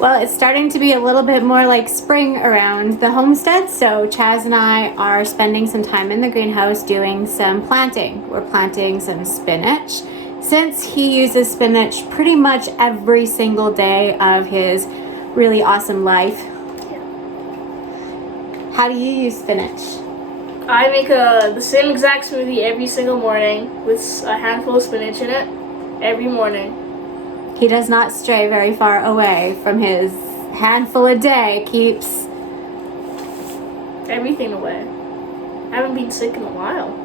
Well, it's starting to be a little bit more like spring around the homestead, so Chaz and I are spending some time in the greenhouse doing some planting. We're planting some spinach. Since he uses spinach pretty much every single day of his really awesome life. How do you use spinach? I make the same exact smoothie every single morning with a handful of spinach in it every morning. He does not stray very far away from his handful a day. Keeps everything away. I haven't been sick in a while.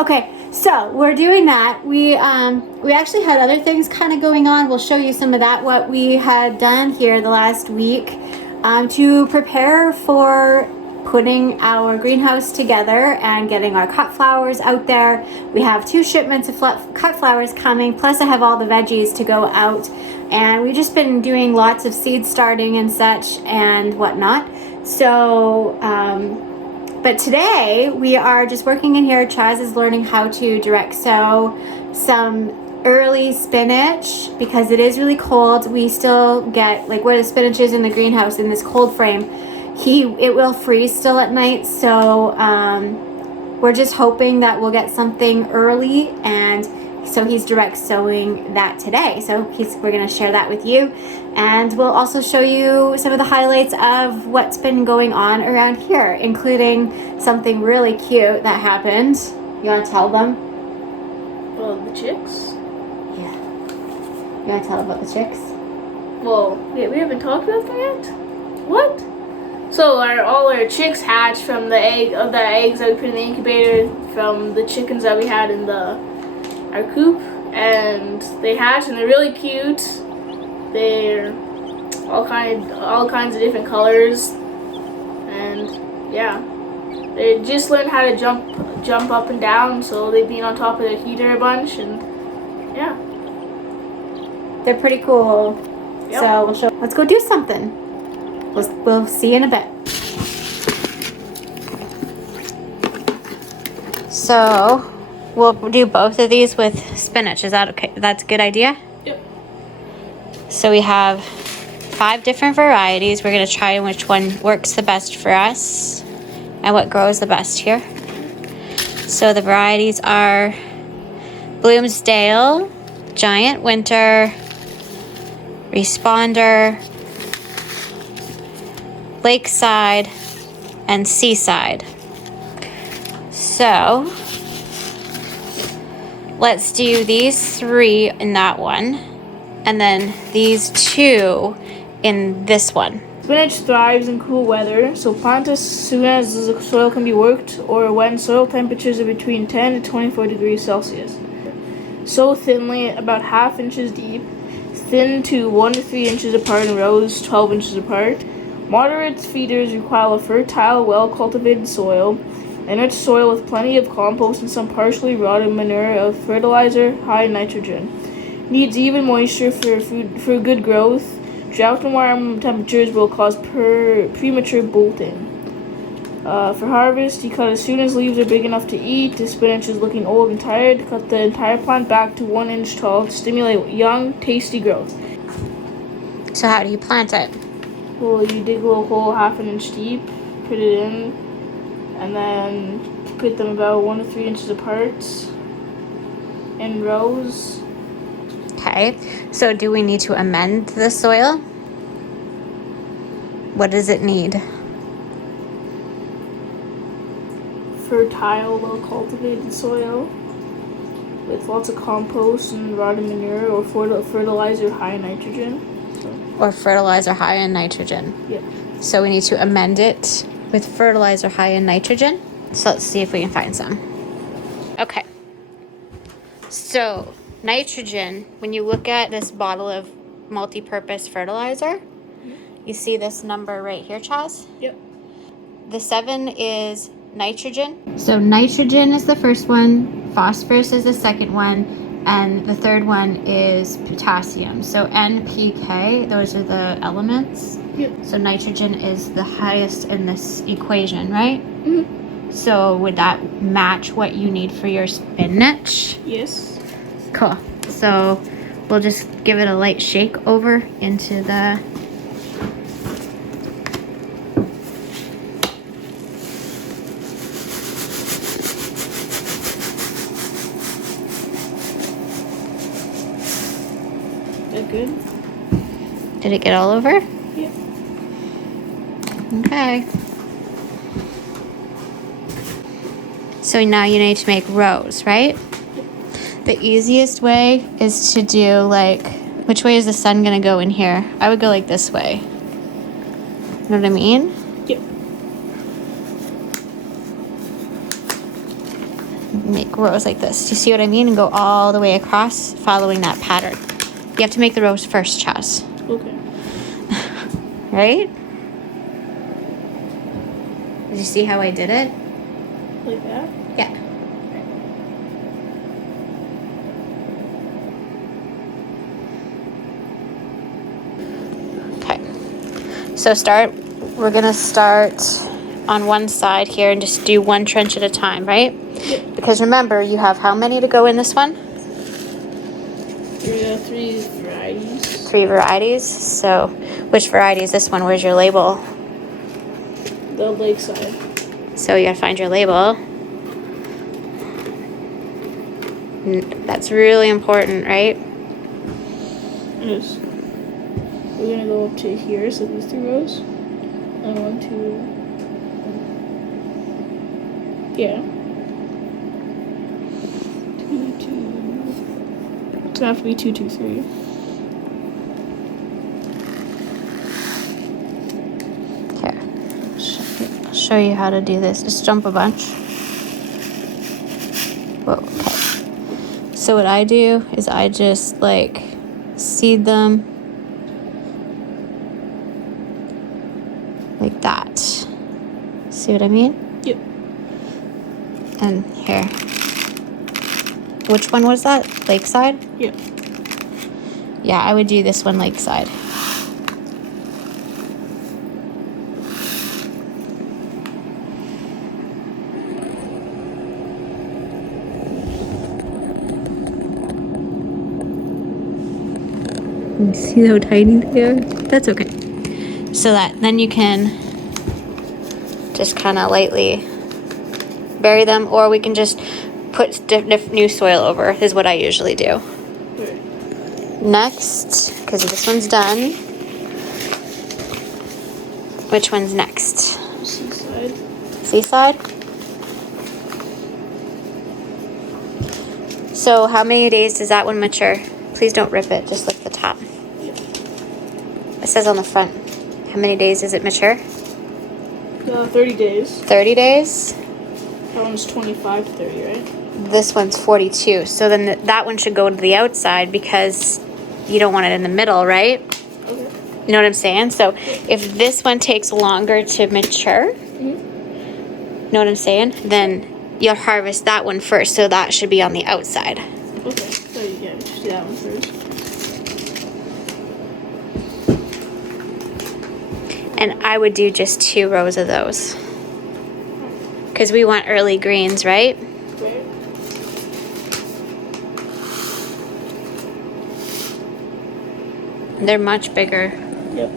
Okay, so we're doing that. We actually had other things kind of going on. We'll show you some of that, what we had done here the last week to prepare for putting our greenhouse together and getting our cut flowers out there. We have 2 shipments of cut flowers coming, plus I have all the veggies to go out, and we've just been doing lots of seed starting and such and whatnot. So but today we are just working in here. Chaz is learning how to direct sow some early spinach because it is really cold. We still get, like where the spinach is in the greenhouse in this cold frame, it will freeze still at night. So we're just hoping that we'll get something early, and so he's direct sowing that today. So we're going to share that with you, and we'll also show you some of the highlights of what's been going on around here, including something really cute that happened. You want to tell them? Well, the chicks. Yeah. You want to tell them about the chicks? Well, we haven't talked about them yet. What? So all our chicks hatched from the eggs that we put in the incubator from the chickens that we had in our coop, and they hatched and they're really cute. They're all kinds of different colors, and yeah, they just learned how to jump up and down. So they've been on top of the heater a bunch, and yeah, they're pretty cool. Yep. So let's go do something. We'll see you in a bit. So we'll do both of these with spinach. Is that okay? That's a good idea? Yep. So we have 5 different varieties. We're going to try which one works the best for us and what grows the best here. So the varieties are Bloomsdale, Giant Winter, Responder, Lakeside, and Seaside. So let's do these 3 in that one, and then these 2 in this one. Spinach thrives in cool weather, so plant as soon as the soil can be worked or when soil temperatures are between 10 to 24 degrees Celsius. Sow thinly, about ½ inches deep, thin to 1 to 3 inches apart in rows 12 inches apart. Moderate feeders require a fertile, well-cultivated soil, enriched soil with plenty of compost and some partially rotted manure of fertilizer, high nitrogen. Needs even moisture for good growth. Drought and warm temperatures will cause premature bolting. For harvest, you cut as soon as leaves are big enough to eat. If spinach is looking old and tired, cut the entire plant back to 1 inch tall to stimulate young, tasty growth. So how do you plant it? Well, you dig a little hole ½ an inch deep, put it in, and then put them about 1 to 3 inches apart in rows. Okay, so do we need to amend the soil? What does it need? Fertile, well-cultivated soil with lots of compost and rotted manure or fertilizer high in nitrogen. Or fertilizer high in nitrogen. Yep. So we need to amend it with fertilizer high in nitrogen. So let's see if we can find some. Okay. So nitrogen, when you look at this bottle of multi-purpose fertilizer, you see this number right here, Chaz? Yep. The 7 is nitrogen. So nitrogen is the first one, phosphorus is the second one, and the third one is potassium. So NPK, those are the elements. Yep. So nitrogen is the highest in this equation, right? Mm-hmm. So would that match what you need for your spinach? Yes. Cool. So we'll just give it a light shake over into the Did it get all over? Yeah. Okay. So now you need to make rows, right? The easiest way is to do like, which way is the sun gonna go in here? I would go like this way. You know what I mean? Yep. Make rows like this. Do you see what I mean? And go all the way across following that pattern. You have to make the rows first, Chaz. Okay. Right? Did you see how I did it? Like that? Yeah. Okay. So we're gonna start on one side here and just do one trench at a time, right? Yep. Because remember, you have how many to go in this one? Three varieties. 3 varieties. So which variety is this one? Where's your label? The lakeside. So you gotta find your label. That's really important, right? Yes. We're gonna go up to here, so these 3 rows. And 1, 2. Yeah. 2, 2. It's gonna have to be 2, 2, 3. Here. I'll show you how to do this. Just jump a bunch. Whoa, okay. So what I do is I just like seed them like that. See what I mean? Yep. And here. Which one was that? Lakeside? Yep. Yeah, I would do this one lakeside. See how tiny they are? That's okay. So that then you can just kind of lightly bury them, or we can just put new soil over, is what I usually do. Right. Next, because this one's done, which one's next? Seaside. Seaside? So how many days does that one mature? Please don't rip it, just lift the top. It says on the front. How many days does it mature? 30 days. 30 days? That one's 25 to 30, right? This one's 42. So then that one should go to the outside because you don't want it in the middle, right? Okay. You know what I'm saying? So if this one takes longer to mature, you know what I'm saying? Then you'll harvest that one first. So that should be on the outside. Okay. So yeah, we should do that one first. And I would do just 2 rows of those. Because we want early greens, right? Right. They're much bigger. Yep.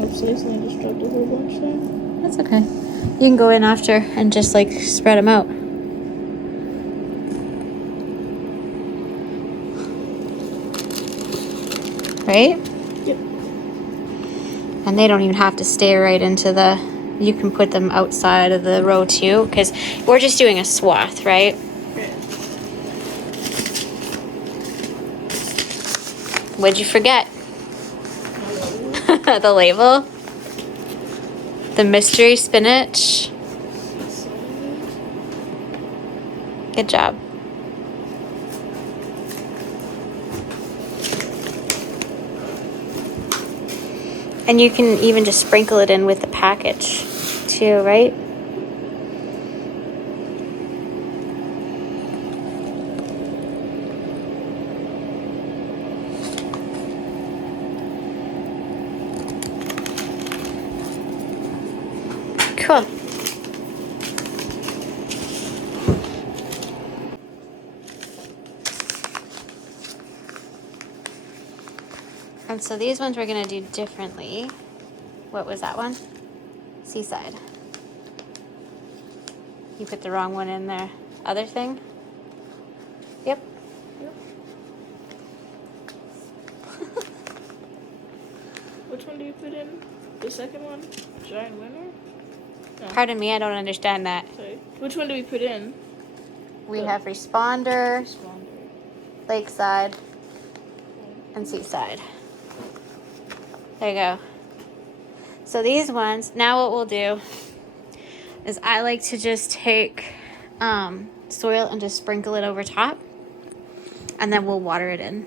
Oops, I accidentally just dropped a whole bunch there. That's okay. You can go in after and just like spread them out. Right? Yep. And they don't even have to stay right into the, you can put them outside of the row too, because we're just doing a swath, right? What'd you forget? The label? The mystery spinach. Good job. And you can even just sprinkle it in with the package too, right? Cool. And so these ones we're going to do differently. What was that one? Seaside. You put the wrong one in there. Other thing? Yep. one do you put in? The second one? Giant winner? No. Pardon me, I don't understand that. Sorry. Which one do we put in? We have Responder, Responder. Lakeside, and Seaside. There you go. So these ones, now what we'll do is I like to just take soil and just sprinkle it over top, and then we'll water it in.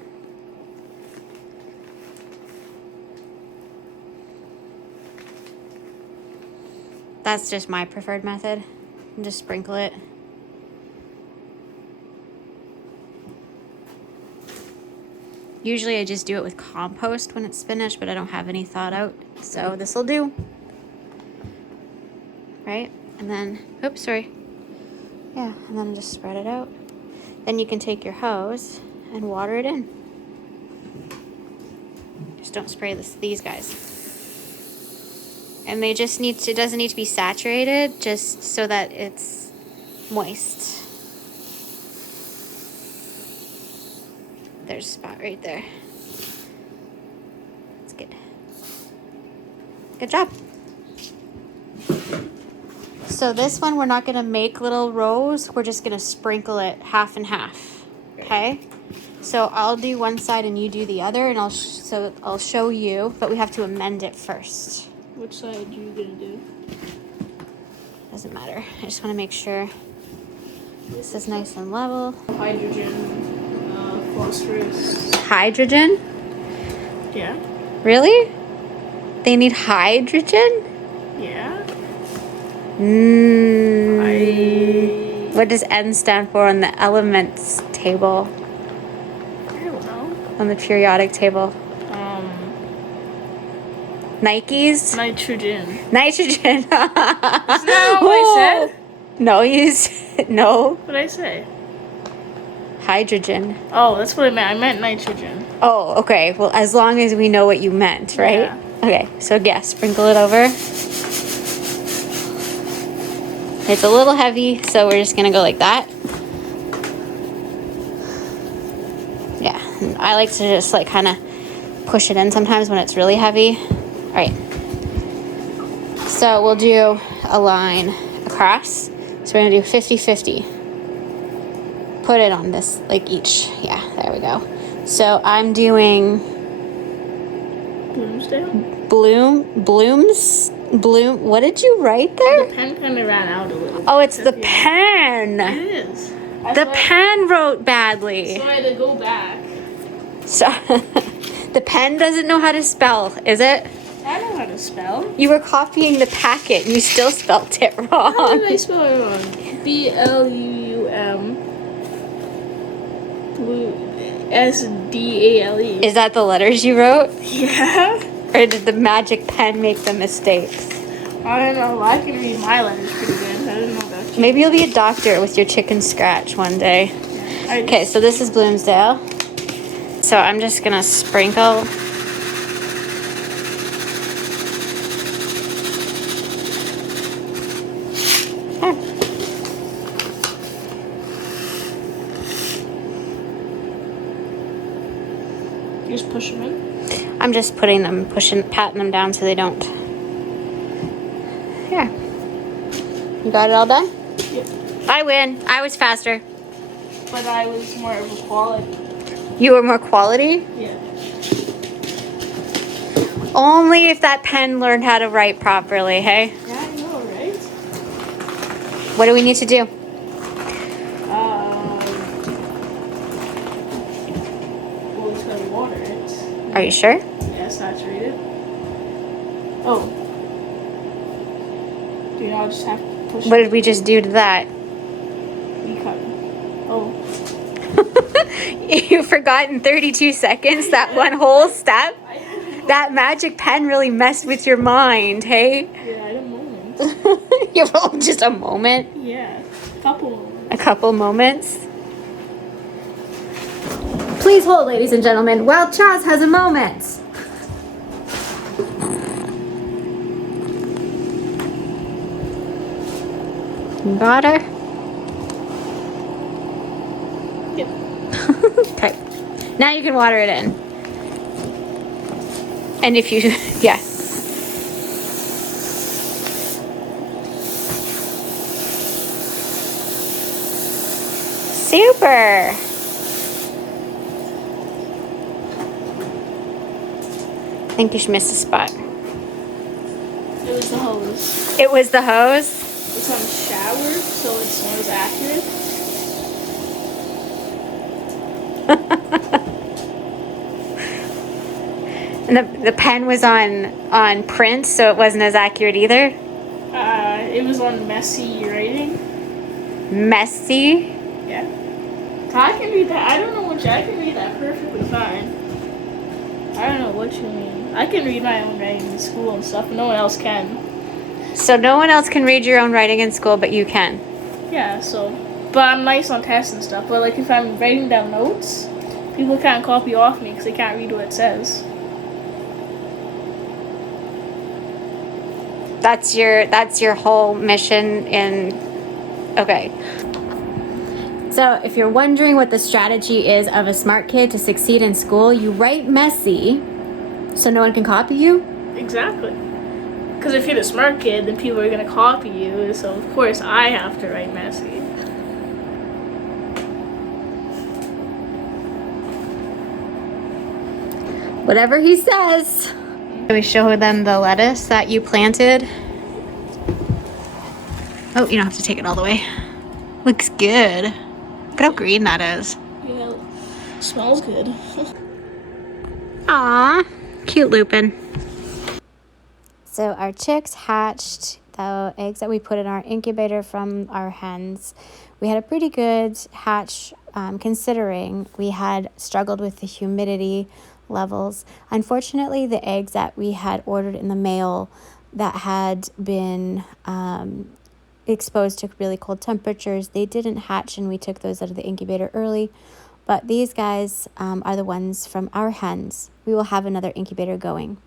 That's just my preferred method. And just sprinkle it. Usually I just do it with compost when it's spinach, but I don't have any thawed out. So this will do. Right? And then, oops, sorry. Yeah, and then just spread it out. Then you can take your hose and water it in. Just don't spray these guys. And they just need to, it doesn't need to be saturated, just so that it's moist. There's a spot right there. That's good. Good job. So this one, we're not gonna make little rows. We're just gonna sprinkle it half and half, okay? So I'll do one side and you do the other, and I'll show you, but we have to amend it first. Which side are you gonna do? Doesn't matter. I just want to make sure this is nice and level. Hydrogen, phosphorus. Hydrogen? Yeah. Really? They need hydrogen? Yeah. What does N stand for on the elements table? I don't know. On the periodic table? Nikes? Nitrogen. Nitrogen. Isn't that what I said? No, you said no. What did I say? Hydrogen. Oh, that's what I meant. I meant nitrogen. Oh, okay. Well, as long as we know what you meant, right? Yeah. Okay, so yeah, sprinkle it over. It's a little heavy, so we're just gonna go like that. Yeah, and I like to just like kind of push it in sometimes when it's really heavy. All right. So we'll do a line across. So we're gonna do 50-50. Put it on this, like each. Yeah, there we go. So I'm doing Bloomsdale? Bloom. What did you write there? The pen kind of ran out a little bit. Oh, it's the pen. It is. The pen wrote badly. So I had to go back. So the pen doesn't know how to spell, is it? I know how to spell. You were copying the packet and you still spelt it How wrong. did I spell it wrong? BLUUM SDALE. Is that the letters you wrote? Yeah. Or did the magic pen make the mistakes? I don't know. I can read my letters pretty good. I don't know about you. Maybe you'll be a doctor with your chicken scratch one day. Yeah. Okay, so this is Bloomsdale. So I'm just gonna sprinkle. Just push them in. I'm just patting them down so they don't. Here. You got it all done? Yep. I win. I was faster. But I was more of a quality. You were more quality? Yeah. Only if that pen learned how to write properly, hey? Yeah, I know, right? What do we need to do? Well, it's gonna water it. Are you sure? Yeah, saturate it. Oh. Do you know I just have to push What did we just do to that? We cut. Oh. You forgot in 32 seconds that one whole step? That magic pen really messed with your mind, hey? Yeah, I had a moment. You rolled just a moment? Yeah, a couple moments. A couple moments? Please hold, ladies and gentlemen, while Chaz has a moment. You got her? Yep. Okay. Now you can water it in. And if you, yeah. Super. I think you should miss a spot. It was the hose. It was the hose? It's on the shower, so it's not as accurate. And the pen was on print, so it wasn't as accurate either? It was on messy writing. Messy? Yeah. I can read that. I don't know which. I can read that perfectly fine. I don't know what you mean. I can read my own writing in school and stuff, but no one else can. So no one else can read your own writing in school, but you can? Yeah, so. But I'm nice on tests and stuff. But like if I'm writing down notes, people can't copy off me because they can't read what it says. That's your whole mission in, okay. So if you're wondering what the strategy is of a smart kid to succeed in school, you write messy so no one can copy you? Exactly. Because if you're the smart kid, then people are going to copy you. So of course I have to write messy. Whatever he says. Can we show them the lettuce that you planted? Oh, you don't have to take it all the way. Looks good. Look at how green that is. Yeah, smells good. Aw, cute Lupin. So our chicks hatched the eggs that we put in our incubator from our hens. We had a pretty good hatch considering we had struggled with the humidity levels. Unfortunately, the eggs that we had ordered in the mail that had been exposed to really cold temperatures, they didn't hatch, and we took those out of the incubator early. But these guys are the ones from our hens. We will have another incubator going.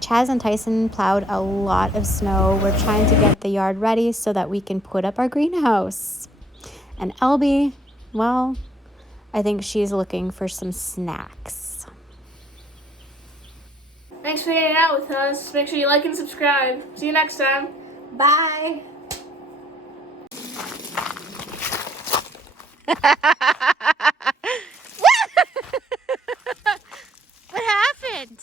Chaz and Tyson plowed a lot of snow. We're trying to get the yard ready so that we can put up our greenhouse. And Elby, well, I think she's looking for some snacks. Thanks for hanging out with us. Make sure you like and subscribe. See you next time. Bye. What happened?